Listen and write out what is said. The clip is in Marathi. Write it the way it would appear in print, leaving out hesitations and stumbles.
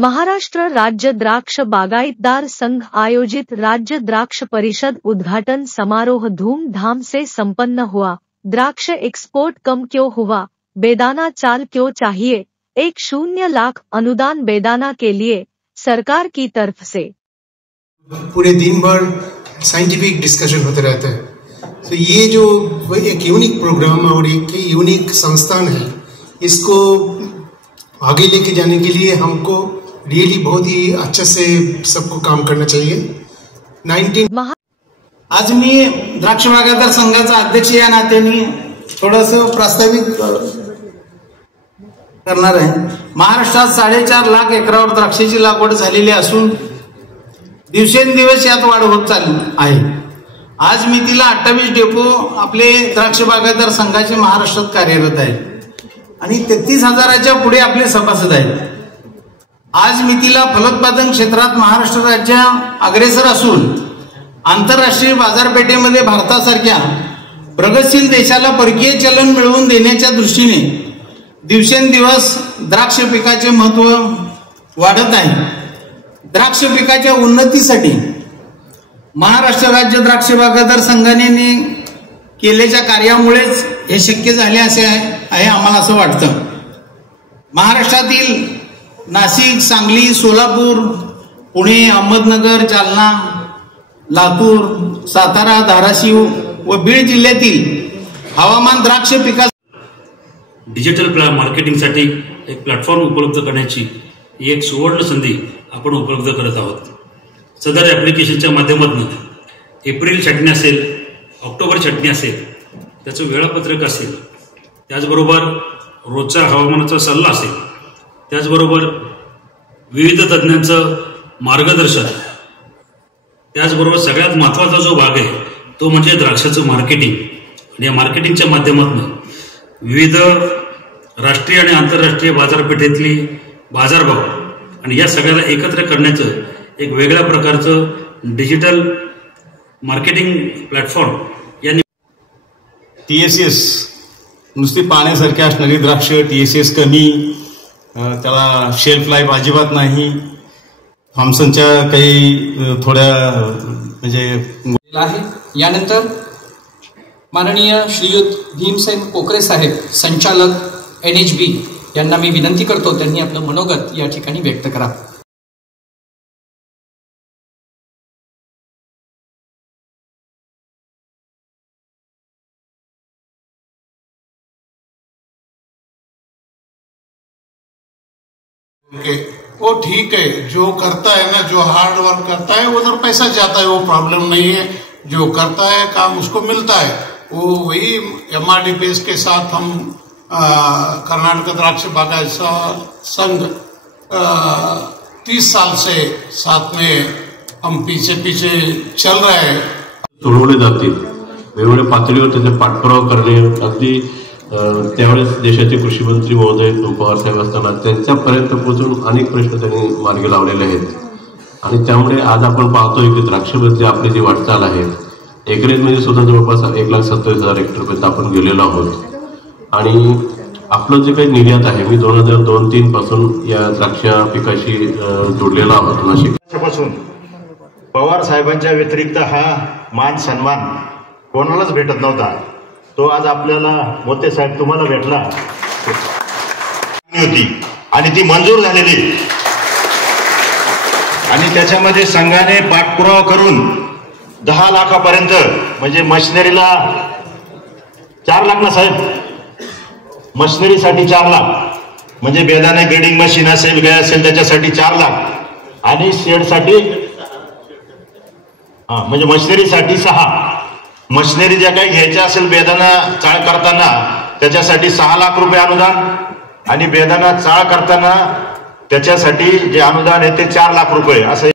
महाराष्ट्र राज्य द्राक्ष बागायतदार संघ आयोजित राज्य द्राक्ष परिषद उद्घाटन समारोह धूमधाम से संपन्न हुआ। द्राक्ष एक्सपोर्ट कम क्यों हुआ, बेदाना चाल क्यों चाहिए, 1 लाख अनुदान बेदाना के लिए सरकार की तरफ से। पूरे दिन भर साइंटिफिक डिस्कशन होते रहते हैं। तो ये जो एक यूनिक प्रोग्राम और एक यूनिक संस्थान है, इसको आगे लेके जाने के लिए हमको रियली बहुत ही अच्छे से सबको काम करना चाहिए। आज मी द्राक्ष बागायतदार संघाचा अध्यक्ष या नात्याने थोडंसं प्रास्ताविक करणार आहे। महाराष्ट्रात 4.5 लाख एकरावर द्राक्षाची लागवड झालेली असून दिवसेंदिवस यात वाढ होत चालली आहे। आज मितीला 28 डेपो आपले द्राक्ष बागायतदार संघाचे महाराष्ट्रात कार्यरत आहेत आणि 33,000च्या पुढे आपले सभासद आहेत। आज मितीला फलोत्पादन क्षेत्रात महाराष्ट्र राज्य अग्रेसर असून आंतरराष्ट्रीय बाजारपेठेमध्ये भारतासारख्या प्रगतशील देशाला परकीय चलन मिळवून देण्याच्या दृष्टीने दिवसेंदिवस द्राक्ष पिकाचे महत्त्व वाढत आहे। द्राक्ष पिकाच्या उन्नतीसाठी महाराष्ट्र राज्य द्राक्ष बागायतदार संघाने केलेल्या कार्यामुळेच हे शक्य झाले असे आहे आम्हाला असं वाटतं। महाराष्ट्रातील नाशिक, सांगली, सोलापूर, पुणे, अहमदनगर, जालना, लातूर, सातारा, धाराशिव व बीड जिल्ह्यातील हवामान द्राक्ष पिका डिजिटल मार्केटिंगसाठी एक प्लॅटफॉर्म उपलब्ध करण्याची एक सुवर्ण संधी आपण उपलब्ध करत आहोत। सदर ॲप्लिकेशनच्या माध्यमातून एप्रिल छाटणी असेल, ऑक्टोबर छाटणी असेल, त्याचं वेळापत्रक असेल, त्याचबरोबर रोजचा हवामानाचा सल्ला असेल, त्याचबरोबर विविध तज्ज्ञांचं मार्गदर्शन, त्याचबरोबर सगळ्यात महत्त्वाचा जो भाग आहे तो म्हणजे द्राक्षाचं मार्केटिंग। आणि या मार्केटिंगच्या माध्यमातून विविध राष्ट्रीय आणि आंतरराष्ट्रीय बाजारपेठेतली बाजारभाव आणि या सगळ्याला एकत्र करण्याचं एक वेगळ्या प्रकारचं डिजिटल मार्केटिंग प्लॅटफॉर्म यांनी TSS नुसती पाण्यासारखी असणारी द्राक्ष, TSS कमी, त्याला शेल्फ लाईफ अजिबात नाही, थॉम्सनच्या काही थोड्या म्हणजे आहे। यानंतर माननीय श्रीयुत भीमसेन कोकरे साहेब, संचालक NHB यांना मी विनंती करतो त्यांनी आपलं मनोगत या ठिकाणी व्यक्त करा। वो ठीक है, जो करता है ना, जो हार्ड वर्क करता है उधर पैसा जाता है, वो प्रॉब्लम नहीं है। जो करता है काम उसको मिलता है। वो वही MRDPS के साथ हम कर्नाटक द्राक्ष बागायतदार संघ 30 साल से साथ में हम पीछे चल रहे हैं। सोडवले जातील, वेगवेगळ्या पातळीवर त्याचा पाठपुरावा करणे, अगदी त्यावेळेस देशाचे कृषी मंत्री महोदय पवार साहेब असताना त्यांच्यापर्यंत पोहोचून अनेक प्रश्न त्यांनी मार्गी लावलेले आहेत। आणि त्यामुळे आज आपण पाहतोय की द्राक्षाबद्दल आपली जी वाटचाल आहे, एकरेजमध्ये सुद्धा जवळपास 1,27,000 हेक्टरपर्यंत आपण गेलेलो आहोत। आणि आपलं जे काही निर्यात आहे, मी 2002-03 पासून या द्राक्ष पिकाशी जोडलेला आहोत। नाशिकपासून पवार साहेबांच्या व्यतिरिक्त हा मान सन्मान कोणालाच भेटत नव्हता, तो आज आपल्याला मोते साहेब तुम्हाला भेटला होती आणि ती मंजूर झालेली। आणि त्याच्यामध्ये संघाने पाठपुरावा करून 10 लाखापर्यंत, म्हणजे मशिनरीला 4 लाख ना साहेब, मशिनरीसाठी 4 लाख, म्हणजे बेदाणे ग्रेडिंग मशीन असेल, गाय असेल त्याच्यासाठी 4 लाख आणि शेडसाठी म्हणजे मशिनरीसाठी 6, मशिनरी ज्या काही घ्यायच्या असेल बेदाणा चाळ करताना त्याच्यासाठी 6 लाख रुपये अनुदान आणि बेदाणा चाळ करताना त्याच्यासाठी जे अनुदान आहे ते 4 लाख रुपये असं